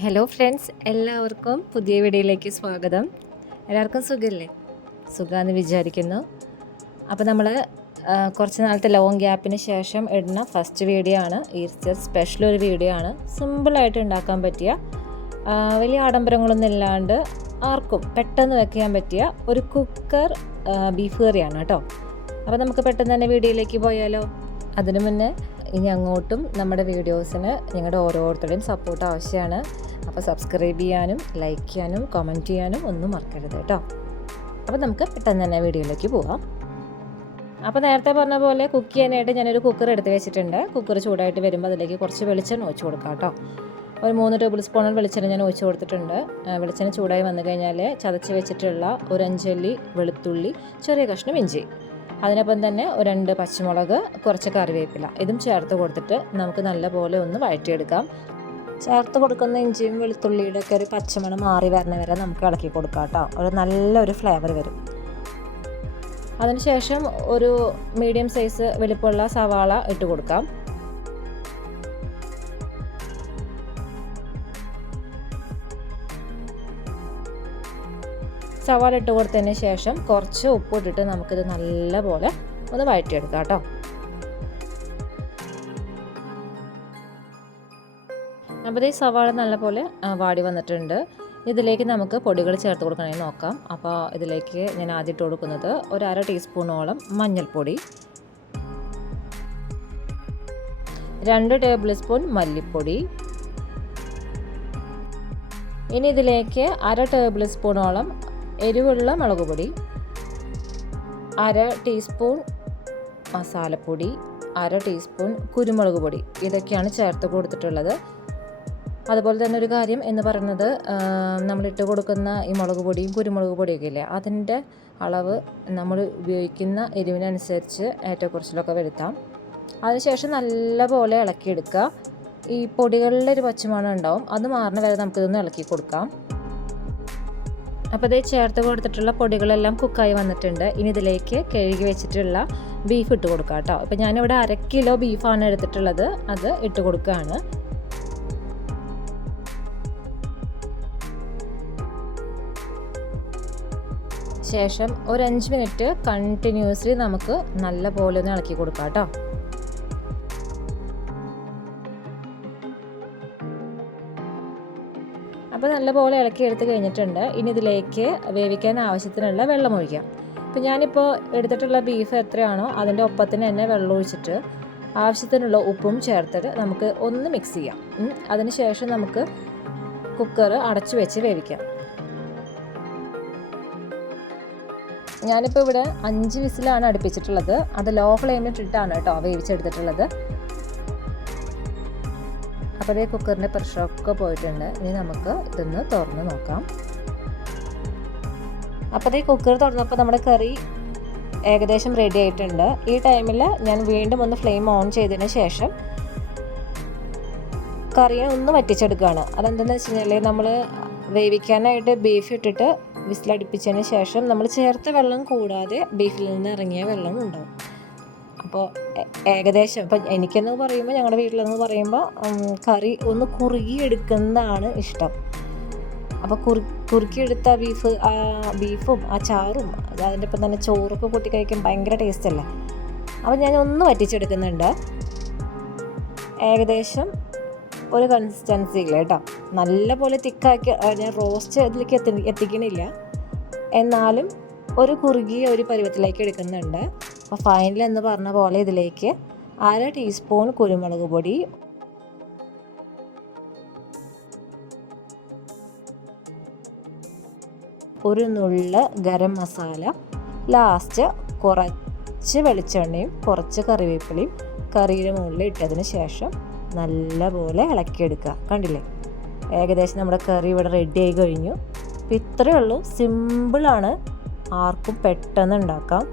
Hello friends, എല്ലാവർക്കും പുതിയ വീഡിയോയിലേക്ക് സ്വാഗതം. എല്ലാവർക്കും സുഖമല്ലേ? സുഖമെന്ന് വിചാരിക്കുന്നു. അപ്പോൾ നമ്മൾ കുറച്ച് നാളത്തെ ലോങ് ഗ്യാപ്പിന് ശേഷം ഇടുന്ന ഫസ്റ്റ് വീഡിയോ ആണ്. ഈസ്റ്റർ സ്പെഷ്യൽ ഒരു വീഡിയോ ആണ്. സിമ്പിളായിട്ട് ഉണ്ടാക്കാൻ പറ്റിയ, വലിയ ആഡംബരങ്ങളൊന്നും ഇല്ലാണ്ട് ആർക്കും പെട്ടെന്ന് വെക്കാൻ പറ്റിയ ഒരു കുക്കർ ബീഫ് കറിയാണ് കേട്ടോ. അപ്പോൾ നമുക്ക് പെട്ടെന്ന് തന്നെ വീഡിയോയിലേക്ക് പോയാലോ? അതിനു മുന്നേ ഇനി അങ്ങോട്ടും നമ്മുടെ വീഡിയോസിന് നിങ്ങളുടെ ഓരോരുത്തരുടെയും സപ്പോർട്ട് ആവശ്യമാണ്. അപ്പോൾ സബ്സ്ക്രൈബ് ചെയ്യാനും ലൈക്ക് ചെയ്യാനും കമൻറ്റ് ചെയ്യാനും ഒന്നും മറക്കരുത് കേട്ടോ. അപ്പോൾ നമുക്ക് പെട്ടെന്ന് തന്നെ വീഡിയോയിലേക്ക് പോകാം. അപ്പോൾ നേരത്തെ പറഞ്ഞ പോലെ കുക്ക് ചെയ്യാനായിട്ട് ഞാനൊരു കുക്കർ എടുത്ത് വെച്ചിട്ടുണ്ട്. കുക്കർ ചൂടായിട്ട് വരുമ്പോൾ അതിലേക്ക് കുറച്ച് വെളിച്ചെണ്ണ ഒഴിച്ച് കൊടുക്കാം കേട്ടോ. ഒരു 3 ടേബിൾ സ്പൂൺ വെളിച്ചെണ്ണ ഞാൻ ഒഴിച്ച് കൊടുത്തിട്ടുണ്ട്. വെളിച്ചെണ്ണ ചൂടായി വന്നു കഴിഞ്ഞാൽ ചതച്ച് വെച്ചിട്ടുള്ള ഒരു 5 അല്ലി വെളുത്തുള്ളി, ചെറിയ കഷ്ണം ഇഞ്ചി, അതിനൊപ്പം തന്നെ ഒരു 2 പച്ചമുളക്, കുറച്ച് കറിവേപ്പില, ഇതും ചേർത്ത് കൊടുത്തിട്ട് നമുക്ക് നല്ലപോലെ ഒന്ന് വഴറ്റിയെടുക്കാം. ചേർത്ത് കൊടുക്കുന്ന ഇഞ്ചിയും വെളുത്തുള്ളിയുടെ ഒക്കെ ഒരു പച്ചമണം മാറി വരണ വരെ നമുക്ക് ഇളക്കി കൊടുക്കാം കേട്ടോ. ഒരു നല്ലൊരു ഫ്ലേവർ വരും. അതിനുശേഷം ഒരു മീഡിയം സൈസ് വലിപ്പമുള്ള സവാള ഇട്ട് കൊടുക്കാം. സവാള ഇട്ട് കൊടുത്തതിന് ശേഷം കുറച്ച് ഉപ്പ് ഇട്ടിട്ട് നമുക്കിത് നല്ലപോലെ ഒന്ന് വഴറ്റിയെടുക്കാം കേട്ടോ. അപ്പോൾ ഈ സവാള നല്ലപോലെ വാടി വന്നിട്ടുണ്ട്. ഇതിലേക്ക് നമുക്ക് പൊടികൾ ചേർത്ത് കൊടുക്കണമെന്ന് നോക്കാം. അപ്പോൾ ഇതിലേക്ക് ഞാൻ ആദ്യം ഇട്ട് കൊടുക്കുന്നത് ഒരു 1/2 ടീസ്പൂണോളം മഞ്ഞൾപ്പൊടി, 2 ടേബിൾ സ്പൂൺ മല്ലിപ്പൊടി, ഇനി ഇതിലേക്ക് 1/2 ടേബിൾ സ്പൂണോളം എരിവുള്ള മുളക് പൊടി, 1/2 ടീസ്പൂൺ മസാലപ്പൊടി, 1/2 ടീസ്പൂൺ കുരുമുളക് പൊടി, ഇതൊക്കെയാണ് ചേർത്ത് കൊടുത്തിട്ടുള്ളത്. അതുപോലെ തന്നെ ഒരു കാര്യം എന്ന് പറയുന്നത്, നമ്മളിട്ട് കൊടുക്കുന്ന ഈ മുളക് പൊടിയും കുരുമുളക് പൊടിയൊക്കെ ഇല്ലേ, അതിൻ്റെ അളവ് നമ്മൾ ഉപയോഗിക്കുന്ന എരിവിനനുസരിച്ച് ഏറ്റക്കുറച്ചിലൊക്കെ വരുത്താം. അതിനുശേഷം നല്ലപോലെ ഇളക്കിയെടുക്കുക. ഈ പൊടികളിലൊരു പച്ചമണം ഉണ്ടാവും, അത് മാറുന്ന വരെ നമുക്കിതൊന്ന് ഇളക്കി കൊടുക്കാം. അപ്പോൾ ഇത് ചേർത്ത് കൊടുത്തിട്ടുള്ള പൊടികളെല്ലാം കുക്കായി വന്നിട്ടുണ്ട്. ഇനി ഇതിലേക്ക് കഴുകി വെച്ചിട്ടുള്ള ബീഫ് ഇട്ട് കൊടുക്കാം കേട്ടോ. അപ്പോൾ ഞാനിവിടെ 1/2 കിലോ ബീഫാണ് എടുത്തിട്ടുള്ളത്, അത് ഇട്ട് കൊടുക്കുകയാണ്. ശേഷം ഒരു 5 മിനിറ്റ് കണ്ടിന്യൂസ്ലി നമുക്ക് നല്ല പോലെ ഒന്ന് ഇളക്കി കൊടുക്കാം കേട്ടോ. അപ്പോൾ നല്ലപോലെ ഇളക്കി എടുത്ത് കഴിഞ്ഞിട്ടുണ്ട്. ഇനി ഇതിലേക്ക് വേവിക്കാൻ ആവശ്യത്തിനുള്ള വെള്ളം ഒഴിക്കാം. അപ്പോൾ ഞാനിപ്പോൾ എടുത്തിട്ടുള്ള ബീഫ് എത്രയാണോ അതിൻ്റെ ഒപ്പത്തിന് തന്നെ വെള്ളം ഒഴിച്ചിട്ട് ആവശ്യത്തിനുള്ള ഉപ്പും ചേർത്തിട്ട് നമുക്ക് ഒന്ന് മിക്സ് ചെയ്യാം. അതിനുശേഷം നമുക്ക് കുക്കർ അടച്ചു വെച്ച് വേവിക്കാം. ഞാനിപ്പോൾ ഇവിടെ 5 വിസിലാണ് അടുപ്പിച്ചിട്ടുള്ളത്. അത് ലോ ഫ്ലെയിമിലിട്ടിട്ടാണ് കേട്ടോ വേവിച്ചെടുത്തിട്ടുള്ളത്. അപ്പോൾ അതേ കുക്കറിൻ്റെ പ്രഷറൊക്കെ പോയിട്ടുണ്ട്. ഇനി നമുക്ക് ഇതൊന്ന് തുറന്ന് നോക്കാം. അപ്പോൾ അതേ കുക്കർ തുറന്നപ്പോൾ നമ്മുടെ കറി ഏകദേശം റെഡി ആയിട്ടുണ്ട്. ഈ ടൈമിൽ ഞാൻ വീണ്ടും ഒന്ന് ഫ്ലെയിം ഓൺ ചെയ്തതിന് ശേഷം കറിയെ ഒന്ന് വറ്റിച്ചെടുക്കുകയാണ്. അതെന്താണെന്ന് വെച്ച് കഴിഞ്ഞാൽ നമ്മൾ വേവിക്കാനായിട്ട് ബീഫ് ഇട്ടിട്ട് വിസിലടുപ്പിച്ചതിന് ശേഷം നമ്മൾ ചേർത്ത വെള്ളം കൂടാതെ ബീഫിൽ നിന്ന് ഇറങ്ങിയ വെള്ളം ഉണ്ടാവും. അപ്പോൾ ഏകദേശം ഇപ്പം എനിക്കെന്ന് പറയുമ്പോൾ, ഞങ്ങളുടെ വീട്ടിലെന്ന് പറയുമ്പോൾ കറി ഒന്ന് കുറുകിയെടുക്കുന്നതാണ് ഇഷ്ടം. അപ്പോൾ കുറുക്കിയെടുത്ത ബീഫും ആ ചാറും അതിൻ്റെ ഒപ്പം തന്നെ ചോറൊക്കെ കൂട്ടി കഴിക്കാൻ ഭയങ്കര ടേസ്റ്റ് അല്ലേ. അപ്പോൾ ഞാൻ ഒന്ന് വറ്റിച്ചെടുക്കുന്നുണ്ട്. ഏകദേശം ഒരു കൺസിസ്റ്റൻസിയിൽ കേട്ടോ. നല്ല പോലെ തിക്കാക്കി ഞാൻ റോസ്റ്റ് ഇതിലേക്ക് എത്തിക്കണില്ല, എന്നാലും ഒരു കുറുകിയ ഒരു പരുവത്തിലേക്ക് എടുക്കുന്നുണ്ട്. അപ്പോൾ ഫൈനൽ എന്ന് പറഞ്ഞ പോലെ ഇതിലേക്ക് 1/2 ടീസ്പൂൺ കുരുമുളക് പൊടി, ഒരു നുള്ള് ഗരം മസാല, ലാസ്റ്റ് കുറച്ച് വെളിച്ചെണ്ണയും കുറച്ച് കറിവേപ്പിലയും കറിയുടെ മുകളിൽ ഇട്ടതിന് ശേഷം നല്ലപോലെ ഇളക്കിയെടുക്കുക. കണ്ടില്ലേ, ഏകദേശം നമ്മുടെ കറി ഇവിടെ റെഡി ആയി കഴിഞ്ഞു. അപ്പോൾ ഇത്രയേ ഉള്ളൂ. സിമ്പിളാണ്, ആർക്കും പെട്ടെന്ന് ഉണ്ടാക്കാം.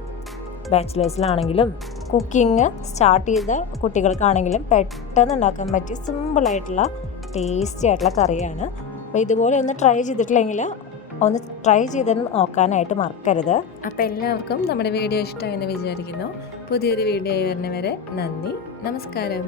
ബാച്ചിലേഴ്സിലാണെങ്കിലും കുക്കിംഗ് സ്റ്റാർട്ട് ചെയ്ത കുട്ടികൾക്കാണെങ്കിലും പെട്ടെന്ന് ഉണ്ടാക്കാൻ പറ്റിയ സിമ്പിളായിട്ടുള്ള ടേസ്റ്റി ആയിട്ടുള്ള കറിയാണ്. അപ്പോൾ ഇതുപോലെ ഒന്ന് ട്രൈ ചെയ്തിട്ടില്ലെങ്കിൽ ഒന്ന് ട്രൈ ചെയ്ത് നോക്കാനായിട്ട് മറക്കരുത്. അപ്പോൾ എല്ലാവർക്കും നമ്മുടെ വീഡിയോ ഇഷ്ടമായെന്ന് വിചാരിക്കുന്നു. പുതിയൊരു വീഡിയോ വരുന്നവരെ നന്ദി, നമസ്കാരം.